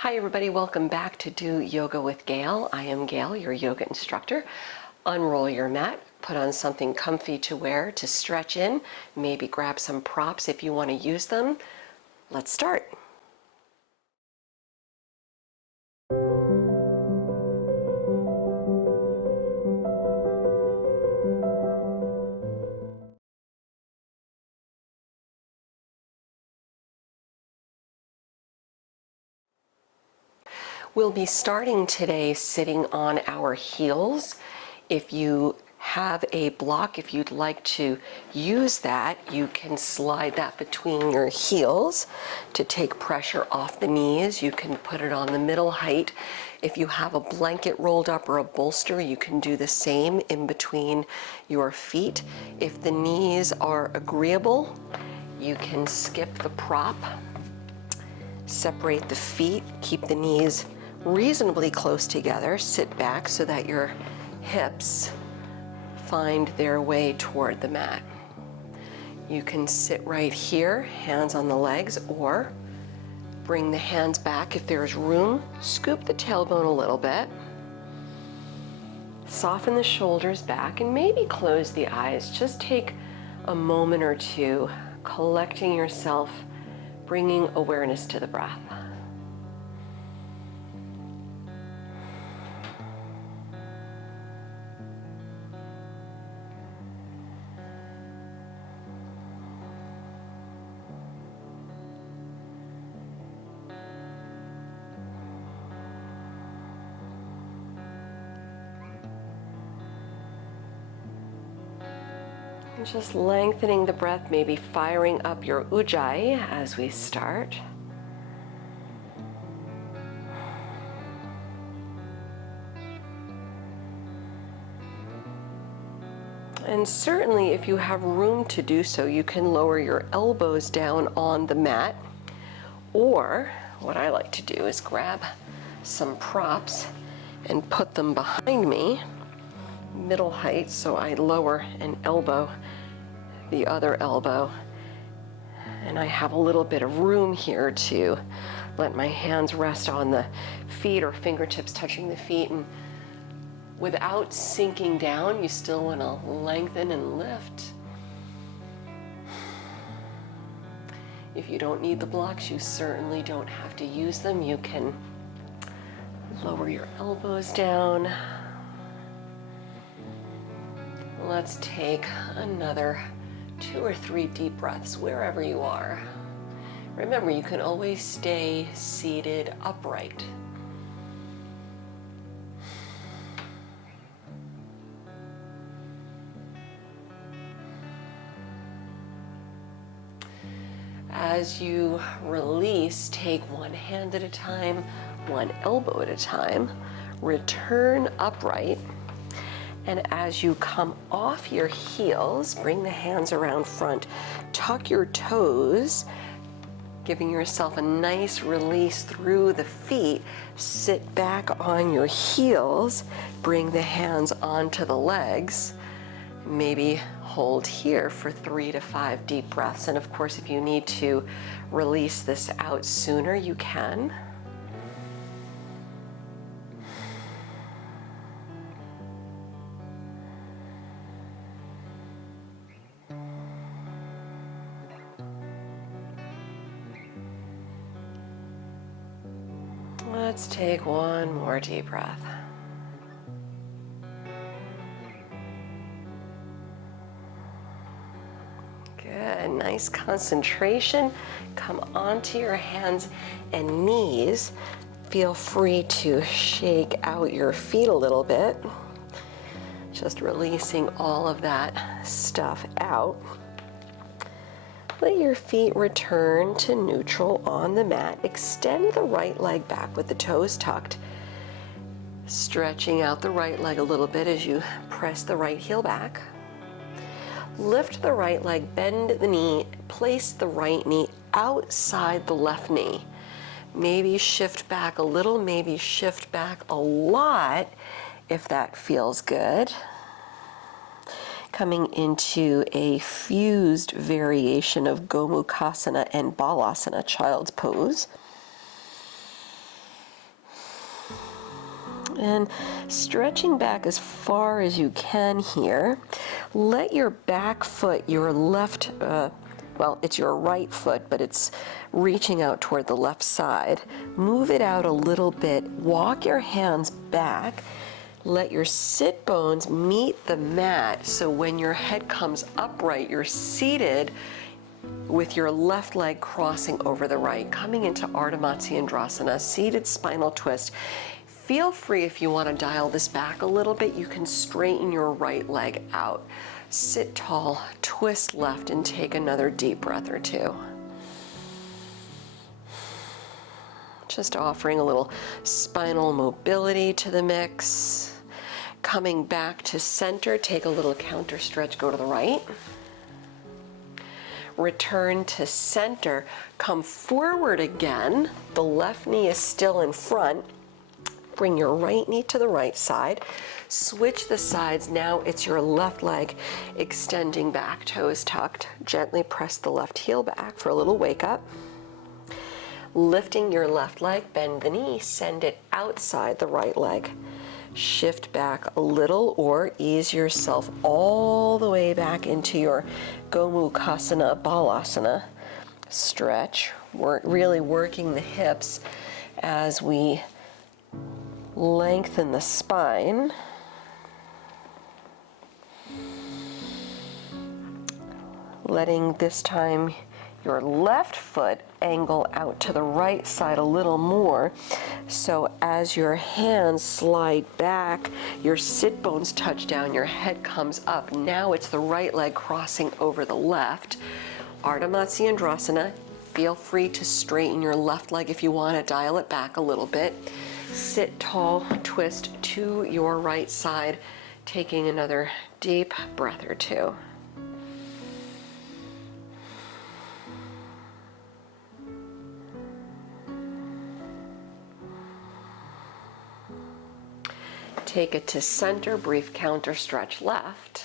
Hi everybody, welcome back to Do Yoga with Gail. I am Gail, your yoga instructor. Unroll your mat, put on something comfy to wear to stretch in, maybe grab some props if you want to use them. Let's start. We'll be starting today sitting on our heels. If you have a block, if you'd like to use that, you can slide that between your heels to take pressure off the knees. You can put it on the middle height. If you have a blanket rolled up or a bolster, you can do the same in between your feet. If the knees are agreeable, you can skip the prop, separate the feet, keep the knees reasonably close together, sit back so that your hips find their way toward the mat. You can sit right here, hands on the legs, or bring the hands back if there's room. Scoop the tailbone a little bit. Soften the shoulders back and maybe close the eyes. Just take a moment or two, collecting yourself, bringing awareness to the breath. And just lengthening the breath, maybe firing up your ujjayi as we start. And certainly if you have room to do so, you can lower your elbows down on the mat. Or what I like to do is grab some props and put them behind me, middle height, so I lower an elbow, the other elbow, and I have a little bit of room here to let my hands rest on the feet or fingertips touching the feet, and without sinking down, you still want to lengthen and lift. If you don't need the blocks, you certainly don't have to use them. You can lower your elbows down. Let's take another 2 or 3 deep breaths wherever you are. Remember, you can always stay seated upright. As you release, take one hand at a time, one elbow at a time, return upright. And as you come off your heels, bring the hands around front, tuck your toes, giving yourself a nice release through the feet. Sit back on your heels, bring the hands onto the legs, maybe hold here for 3 to 5 deep breaths. And of course, if you need to release this out sooner, you can. Let's take one more deep breath. Good, nice concentration. Come onto your hands and knees. Feel free to shake out your feet a little bit. Just releasing all of that stuff out. Let your feet return to neutral on the mat. Extend the right leg back with the toes tucked. Stretching out the right leg a little bit as you press the right heel back. Lift the right leg, bend the knee, place the right knee outside the left knee. Maybe shift back a little, maybe shift back a lot if that feels good. Coming into a fused variation of Gomukhasana and Balasana, child's pose. And stretching back as far as you can here. Let your back foot, your left, well, it's your right foot, but it's reaching out toward the left side. Move it out a little bit. Walk your hands back. Let your sit bones meet the mat, so when your head comes upright, you're seated with your left leg crossing over the right, coming into Ardha Matsyendrasana, seated spinal twist. Feel free, if you want to dial this back a little bit, you can straighten your right leg out. Sit tall, twist left, and take another deep breath or two. Just offering a little spinal mobility to the mix. Coming back to center, take a little counter stretch, go to the right. Return to center, come forward again. The left knee is still in front. Bring your right knee to the right side. Switch the sides. Now it's your left leg extending back, toes tucked. Gently press the left heel back for a little wake up. Lifting your left leg, bend the knee, send it outside the right leg. Shift back a little or ease yourself all the way back into your Gomukhasana, Balasana. Stretch, really working the hips as we lengthen the spine. Letting this time your left foot angle out to the right side a little more. So as your hands slide back, your sit bones touch down, your head comes up. Now it's the right leg crossing over the left. Ardha Matsyendrasana. Feel free to straighten your left leg if you want to, dial it back a little bit. Sit tall, twist to your right side, taking another deep breath or two. Take it to center, brief counter stretch left.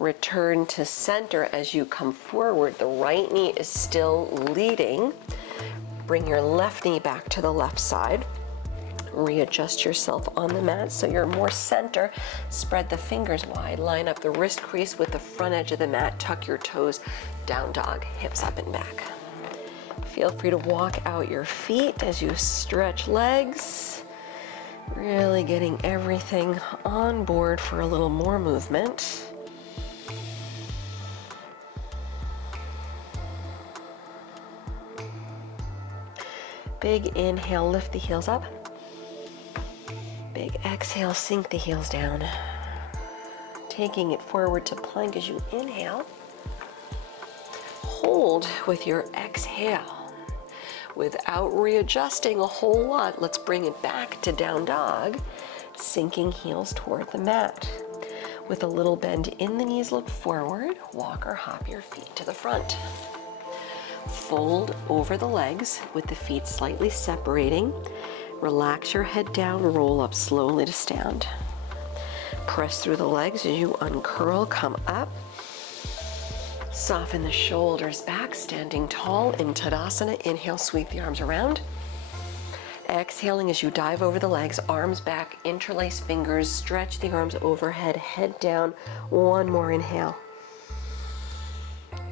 Return to center as you come forward. The right knee is still leading. Bring your left knee back to the left side. Readjust yourself on the mat so you're more center. Spread the fingers wide. Line up the wrist crease with the front edge of the mat. Tuck your toes, down dog, hips up and back. Feel free to walk out your feet as you stretch legs. Really getting everything on board for a little more movement. Big inhale, lift the heels up. Big exhale, sink the heels down. Taking it forward to plank as you inhale. Hold with your exhale. Without readjusting a whole lot, let's bring it back to down dog, sinking heels toward the mat. With a little bend in the knees, look forward, walk or hop your feet to the front. Fold over the legs with the feet slightly separating. Relax your head down, roll up slowly to stand. Press through the legs as you uncurl, come up. Soften the shoulders back, standing tall in Tadasana. Inhale, sweep the arms around. Exhaling as you dive over the legs, arms back, interlace fingers, stretch the arms overhead, head down. One more inhale.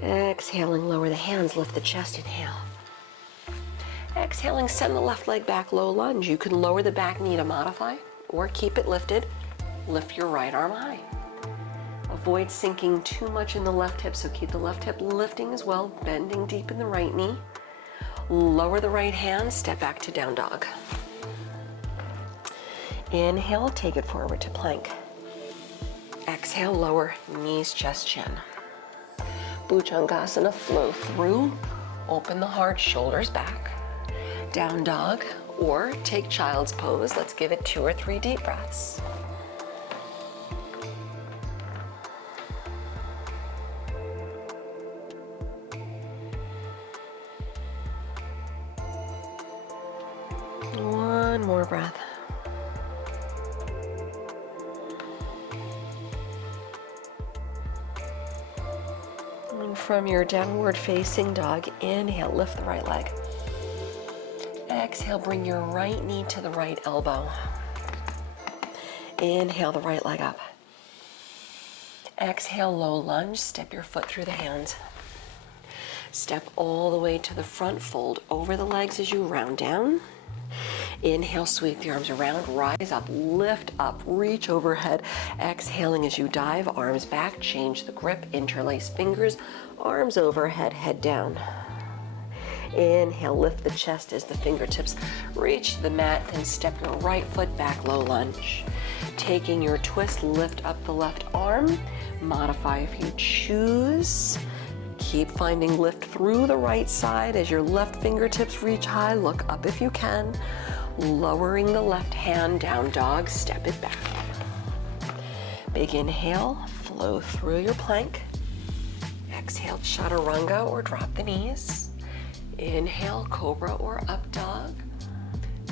Exhaling, lower the hands, lift the chest, inhale. Exhaling, send the left leg back, low lunge. You can lower the back knee to modify or keep it lifted. Lift your right arm high. Avoid sinking too much in the left hip, so keep the left hip lifting as well, bending deep in the right knee. Lower the right hand, step back to down dog. Inhale, take it forward to plank. Exhale, lower knees, chest, chin. Bhujangasana, flow through, open the heart, shoulders back. Down dog, or take child's pose. Let's give it 2 or 3 deep breaths. One more breath. And from your downward facing dog, inhale, lift the right leg. Exhale, bring your right knee to the right elbow. Inhale the right leg up. Exhale, low lunge, step your foot through the hands. Step all the way to the front, fold over the legs as you round down. Inhale, sweep the arms around, rise up, lift up, reach overhead. Exhaling as you dive, arms back, change the grip, interlace fingers, arms overhead, head down. Inhale, lift the chest as the fingertips reach the mat, then step your right foot back, low lunge. Taking your twist, lift up the left arm, modify if you choose. Keep finding lift through the right side as your left fingertips reach high, look up if you can. Lowering the left hand, down dog, step it back. Big inhale, flow through your plank. Exhale, chaturanga or drop the knees. Inhale, cobra or up dog.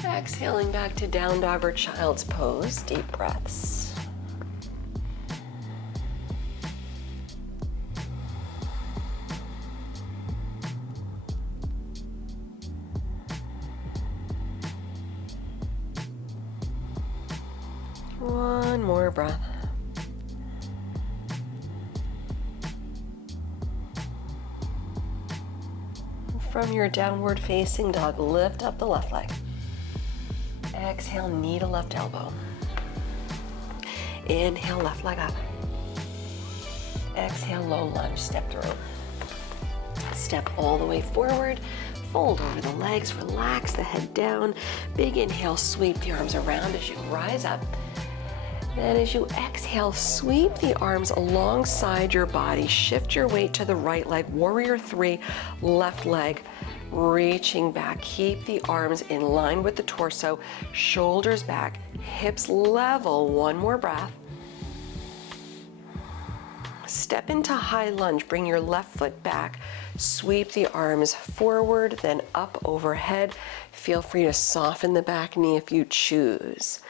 Exhaling back to down dog or child's pose, deep breaths. One more breath. From your downward facing dog, lift up the left leg. Exhale, knee to left elbow. Inhale, left leg up. Exhale, low lunge, step through. Step all the way forward, fold over the legs, relax the head down. Big inhale, sweep the arms around as you rise up. Then as you exhale, sweep the arms alongside your body. Shift your weight to the right leg, warrior three, left leg, reaching back. Keep the arms in line with the torso, shoulders back, hips level. One more breath. Step into high lunge, bring your left foot back, sweep the arms forward, then up overhead. Feel free to soften the back knee if you choose.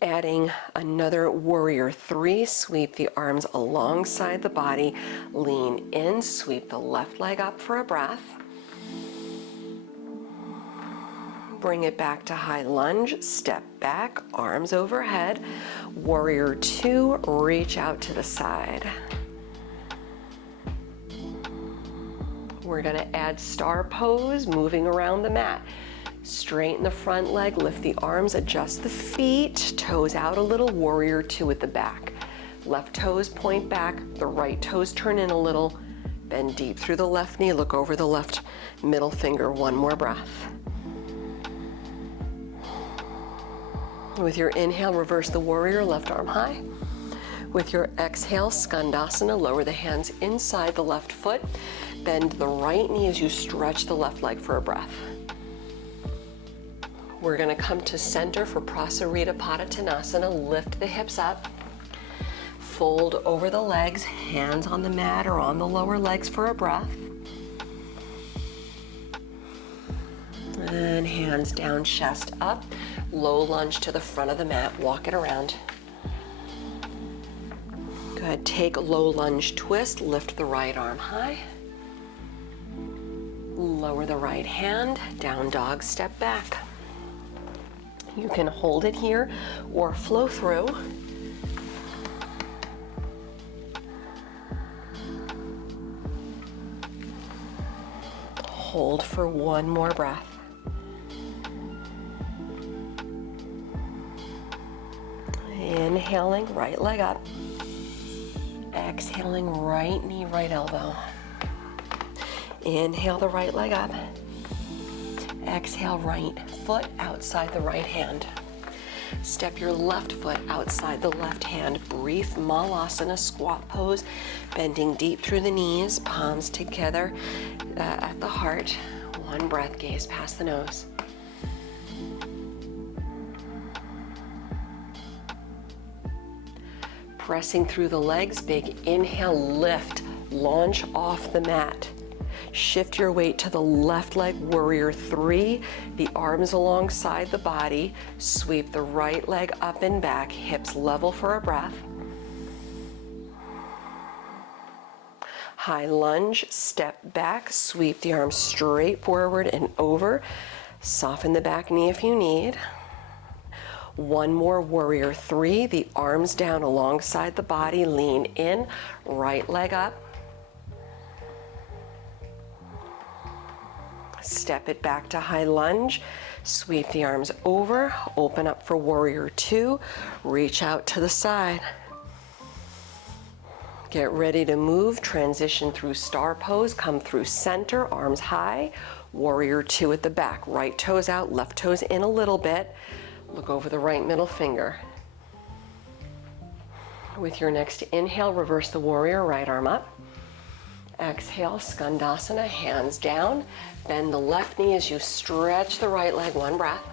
Adding another warrior three, sweep the arms alongside the body, lean in, sweep the left leg up for a breath. Bring it back to high lunge, step back, arms overhead. Warrior two, reach out to the side. We're gonna add star pose, moving around the mat. Straighten the front leg, lift the arms, adjust the feet, toes out a little, warrior two at the back. Left toes point back, the right toes turn in a little, bend deep through the left knee, look over the left middle finger. One more breath. With your inhale, reverse the warrior, left arm high. With your exhale, skandasana, lower the hands inside the left foot, bend the right knee as you stretch the left leg for a breath. We're gonna come to center for Prosarita Tanasana. Lift the hips up, fold over the legs, hands on the mat or on the lower legs for a breath. And hands down, chest up, low lunge to the front of the mat, walk it around. Go ahead, take a low lunge twist, lift the right arm high. Lower the right hand, down dog, step back. You can hold it here or flow through. Hold for one more breath. Inhaling, right leg up. Exhaling, right knee, right elbow. Inhale the right leg up. Exhale, right foot outside the right hand. Step your left foot outside the left hand. Brief malasana squat pose, bending deep through the knees, palms together at the heart. One breath, gaze past the nose. Pressing through the legs, big inhale, lift, launch off the mat. Shift your weight to the left leg, warrior three, the arms alongside the body. Sweep the right leg up and back, hips level for a breath. High lunge, step back, sweep the arms straight forward and over. Soften the back knee if you need. One more, warrior three. The arms down alongside the body, lean in, right leg up. Step it back to high lunge. Sweep the arms over, open up for warrior two. Reach out to the side. Get ready to move, transition through star pose, come through center, arms high. Warrior two at the back, right toes out, left toes in a little bit. Look over the right middle finger. With your next inhale, reverse the warrior, right arm up. Exhale, skandasana, hands down. Bend the left knee as you stretch the right leg, one breath.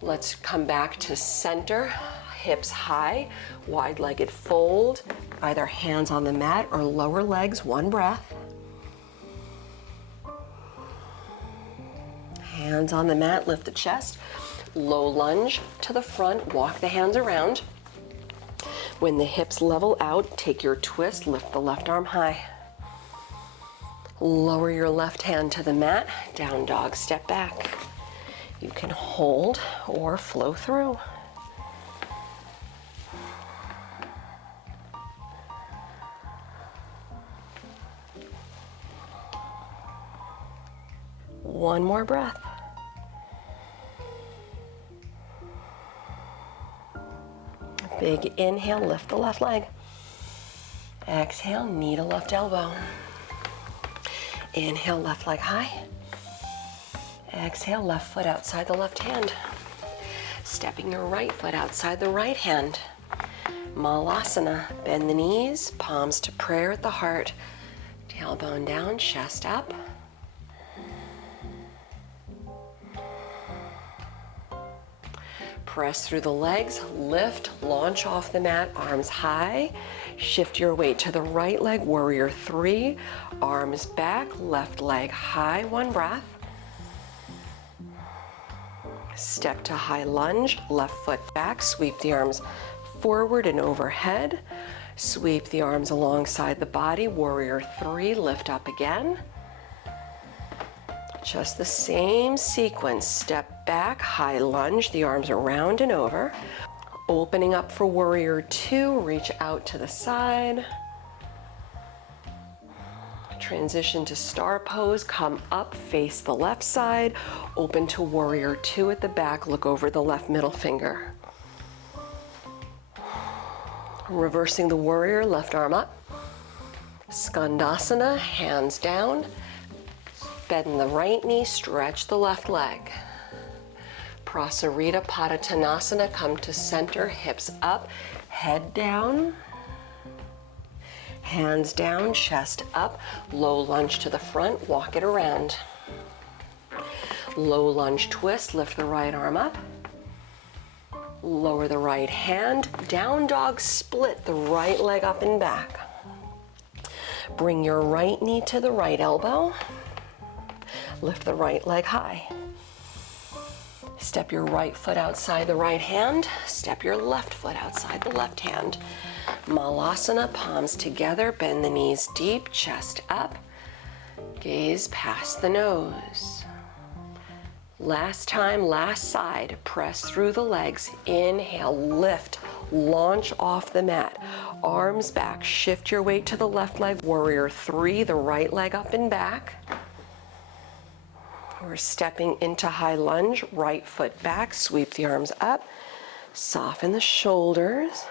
Let's come back to center, hips high, wide-legged fold, either hands on the mat or lower legs, one breath. Hands on the mat, lift the chest. Low lunge to the front, walk the hands around. When the hips level out, take your twist, lift the left arm high. Lower your left hand to the mat, down dog, step back. You can hold or flow through. One more breath. Big inhale, lift the left leg. Exhale, knee to left elbow. Inhale, left leg high. Exhale, left foot outside the left hand. Stepping your right foot outside the right hand. Malasana, bend the knees, palms to prayer at the heart. Tailbone down, chest up. Press through the legs, lift, launch off the mat, arms high. Shift your weight to the right leg, warrior three. Arms back, left leg high, one breath. Step to high lunge, left foot back, sweep the arms forward and overhead. Sweep the arms alongside the body, warrior three, lift up again. Just the same sequence, step back, high lunge, the arms around and over. Opening up for warrior two, reach out to the side. Transition to star pose, come up, face the left side. Open to warrior two at the back, look over the left middle finger. Reversing the warrior, left arm up. Skandasana, hands down. Bend the right knee, stretch the left leg. Prosarita, Tanasana, come to center, hips up, head down. Hands down, chest up, low lunge to the front, walk it around. Low lunge twist, lift the right arm up. Lower the right hand, down dog, split the right leg up and back. Bring your right knee to the right elbow. Lift the right leg high. Step your right foot outside the right hand. Step your left foot outside the left hand. Malasana, palms together, bend the knees deep, chest up. Gaze past the nose. Last time, last side, press through the legs. Inhale, lift, launch off the mat. Arms back, shift your weight to the left leg, warrior three, the right leg up and back. We're stepping into high lunge, right foot back, sweep the arms up, soften the shoulders,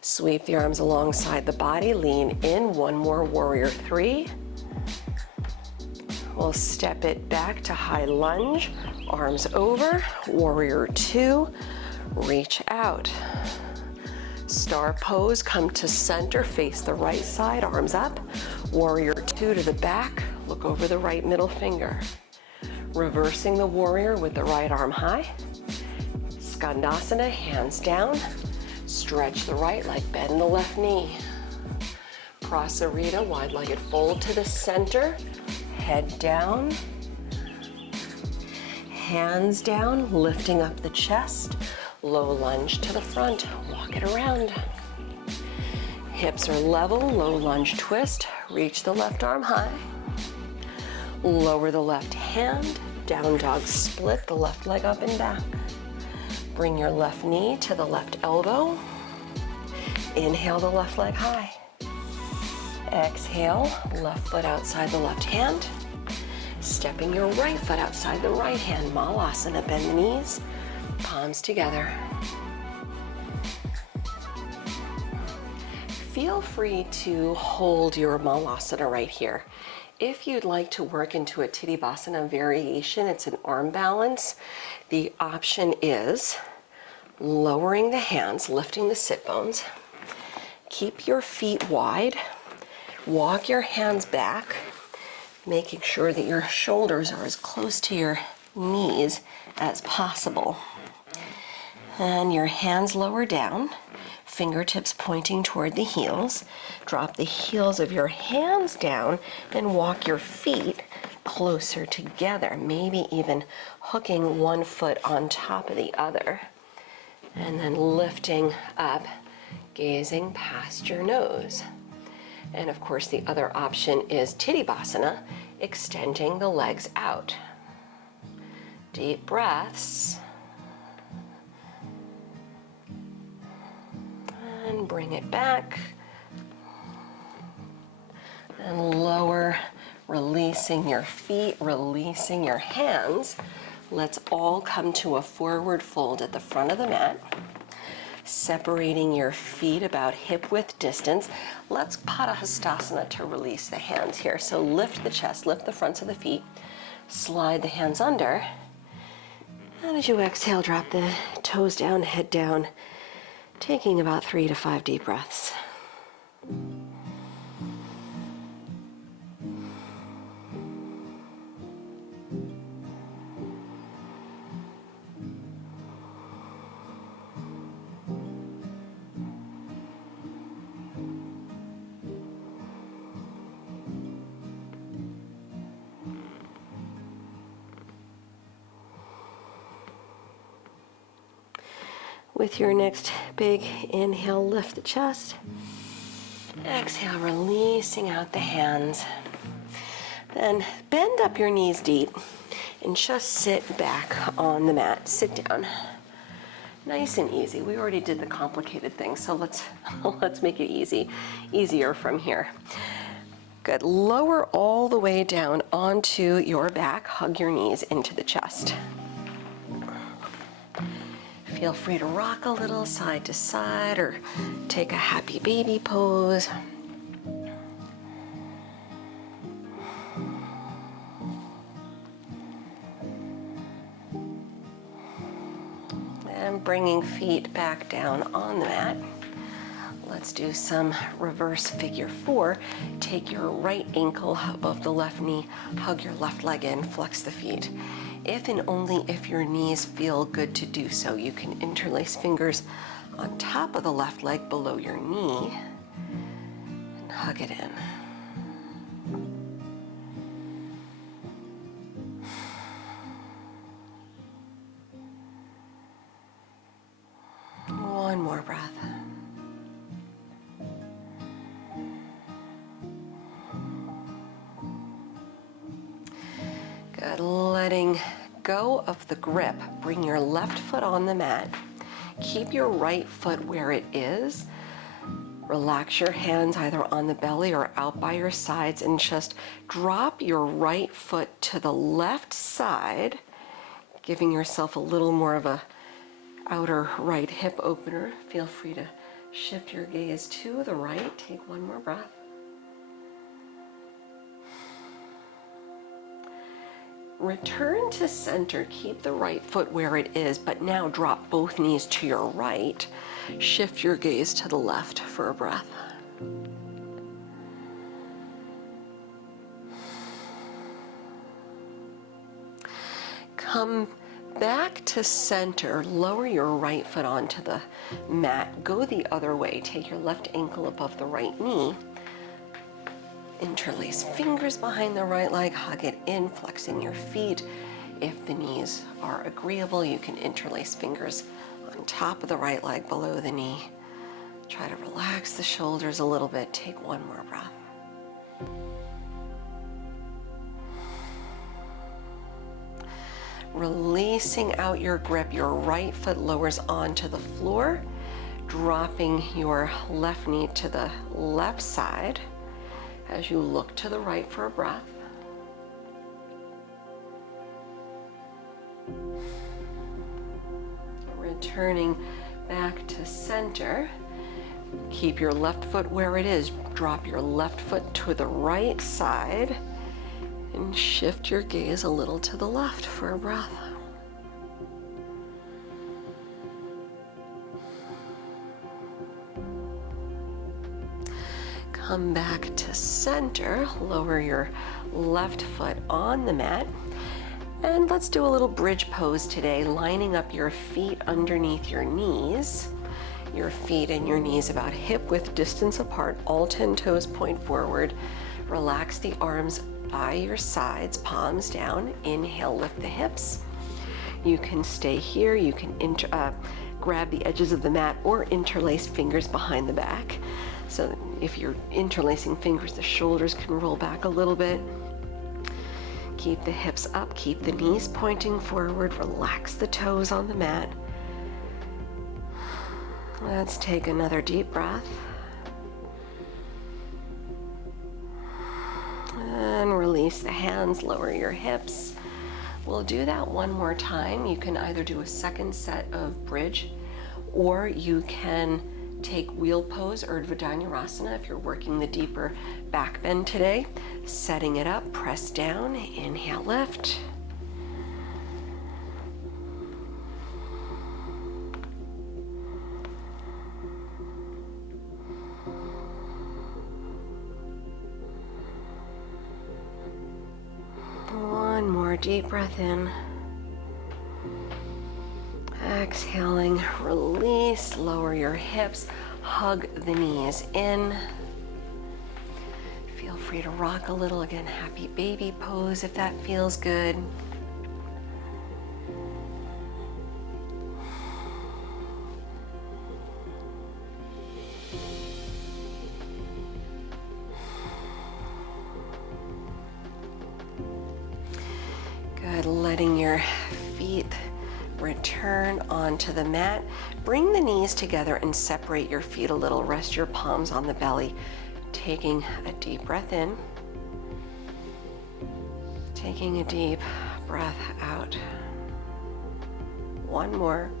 sweep the arms alongside the body, lean in, one more warrior three. We'll step it back to high lunge, arms over, warrior two, reach out. Star pose, come to center, face the right side, arms up, warrior two to the back, look over the right middle finger. Reversing the warrior with the right arm high. Skandasana, hands down. Stretch the right leg, bend the left knee. Prosarita, wide-legged fold to the center. Head down. Hands down, lifting up the chest. Low lunge to the front, walk it around. Hips are level, low lunge twist. Reach the left arm high. Lower the left hand, Down dog, split the left leg up and back. Bring your left knee to the left elbow. Inhale the left leg high. Exhale, left foot outside the left hand. Stepping your right foot outside the right hand. Malasana, bend the knees, palms together. Feel free to hold your Malasana right here. If you'd like to work into a Tadasana variation, it's an arm balance. The option is lowering the hands, lifting the sit bones. Keep your feet wide. Walk your hands back, making sure that your shoulders are as close to your knees as possible. And your hands lower down, fingertips pointing toward the heels. Drop the heels of your hands down and walk your feet closer together, maybe even hooking one foot on top of the other. And then lifting up, gazing past your nose. And of course, the other option is Tadasana, extending the legs out. Deep breaths. And bring it back. And lower, releasing your feet, releasing your hands. Let's all come to a forward fold at the front of the mat. Separating your feet about hip width distance. Let's Padahastasana to release the hands here. So lift the chest, lift the fronts of the feet, slide the hands under. And as you exhale, drop the toes down, head down, taking about 3 to 5 deep breaths. With your next big inhale, lift the chest. Exhale, releasing out the hands. Then bend up your knees deep and just sit back on the mat. Sit down. Nice and easy. We already did the complicated thing, so let's make it easier from here. Good. Lower all the way down onto your back. Hug your knees into the chest. Feel free to rock a little side to side or take a happy baby pose. And bringing feet back down on the mat. Let's do some reverse figure 4. Take your right ankle above the left knee, hug your left leg in, flex the feet. If and only if your knees feel good to do so, you can interlace fingers on top of the left leg below your knee and hug it in. One more breath. Good. Letting go of the grip. Bring your left foot on the mat. Keep your right foot where it is. Relax your hands either on the belly or out by your sides and just drop your right foot to the left side, giving yourself a little more of a outer right hip opener. Feel free to shift your gaze to the right. Take one more breath. Return to center. Keep the right foot where it is, but now drop both knees to your right. Shift your gaze to the left for a breath. Come back to center. Lower your right foot onto the mat. Go the other way. Take your left ankle above the right knee. Interlace fingers behind the right leg, hug it in, flexing your feet. If the knees are agreeable, you can interlace fingers on top of the right leg, below the knee. Try to relax the shoulders a little bit. Take one more breath. Releasing out your grip, your right foot lowers onto the floor, dropping your left knee to the left side as you look to the right for a breath. Returning back to center. Keep your left foot where it is. Drop your left foot to the right side and shift your gaze a little to the left for a breath. Come back to center. Lower your left foot on the mat. And let's do a little bridge pose today, lining up your feet underneath your knees. Your feet and your knees about hip width distance apart, all 10 toes point forward. Relax the arms by your sides, palms down. Inhale, lift the hips. You can stay here, you can grab the edges of the mat or interlace fingers behind the back. So if you're interlacing fingers, the shoulders can roll back a little bit. Keep the hips up, keep the knees pointing forward, relax the toes on the mat. Let's take another deep breath. And release the hands, lower your hips. We'll do that one more time. You can either do a second set of bridge, or you can take wheel pose, Urdhva Dhanurasana, if you're working the deeper back bend today. Setting it up, press down, inhale, lift. One more deep breath in. Exhaling, release, lower your hips, hug the knees in. Feel free to rock a little. Again, happy baby pose if that feels good. Good, letting your feet return onto the mat. Bring the knees together and separate your feet a little. Rest your palms on the belly. Taking a deep breath in. Taking a deep breath out. One more.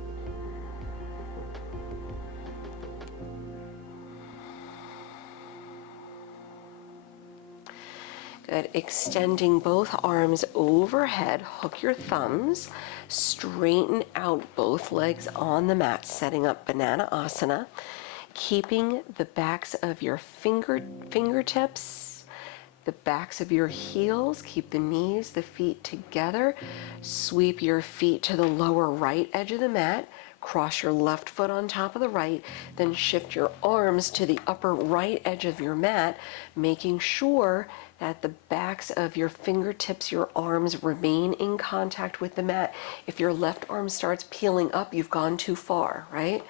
Good. Extending both arms overhead, hook your thumbs, straighten out both legs on the mat, setting up Banana Asana, keeping the backs of your fingertips, the backs of your heels, keep the knees, the feet together, sweep your feet to the lower right edge of the mat, cross your left foot on top of the right, then shift your arms to the upper right edge of your mat, making sure that the backs of your fingertips, your arms remain in contact with the mat. If your left arm starts peeling up, you've gone too far, right?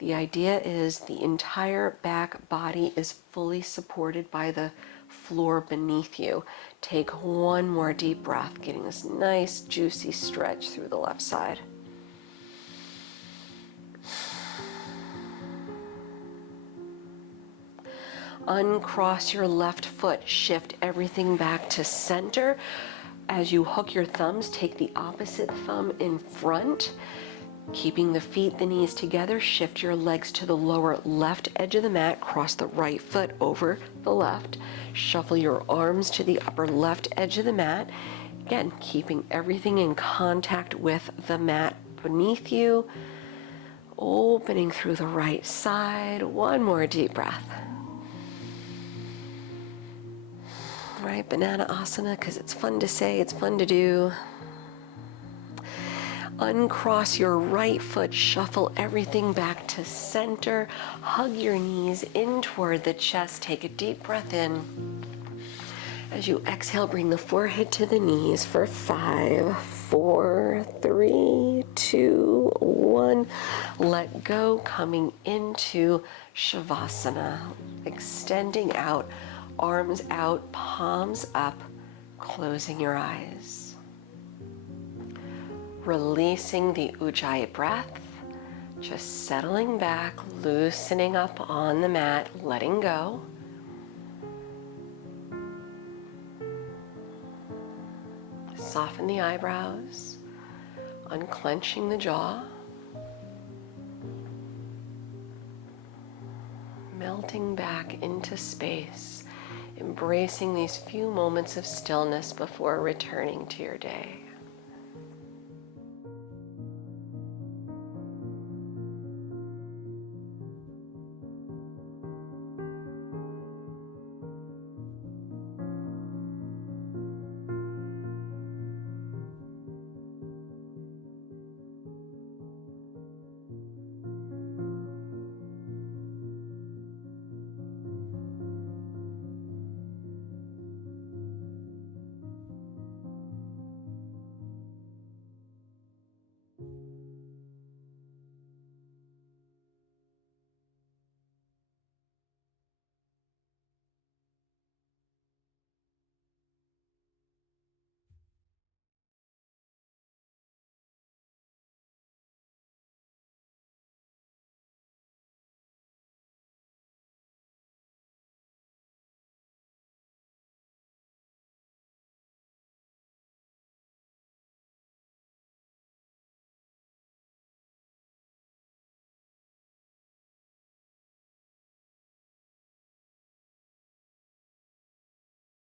The idea is the entire back body is fully supported by the floor beneath you. Take one more deep breath, getting this nice juicy stretch through the left side. Uncross your left foot, shift everything back to center. As you hook your thumbs, take the opposite thumb in front. Keeping the feet, the knees together, shift your legs to the lower left edge of the mat, cross the right foot over the left, shuffle your arms to the upper left edge of the mat. Again, keeping everything in contact with the mat beneath you. Opening through the right side. One more deep breath. Right, Banana Asana, because it's fun to say, it's fun to do. Uncross your right foot, shuffle everything back to center. Hug your knees in toward the chest. Take a deep breath in. As you exhale, bring the forehead to the knees for 5, 4, 3, 2, 1. Let go, coming into Shavasana. Extending out, arms out, palms up, closing your eyes. releasing the Ujjayi breath, just settling back, loosening up on the mat, letting go. Soften the eyebrows, unclenching the jaw, melting back into space, embracing these few moments of stillness before returning to your day.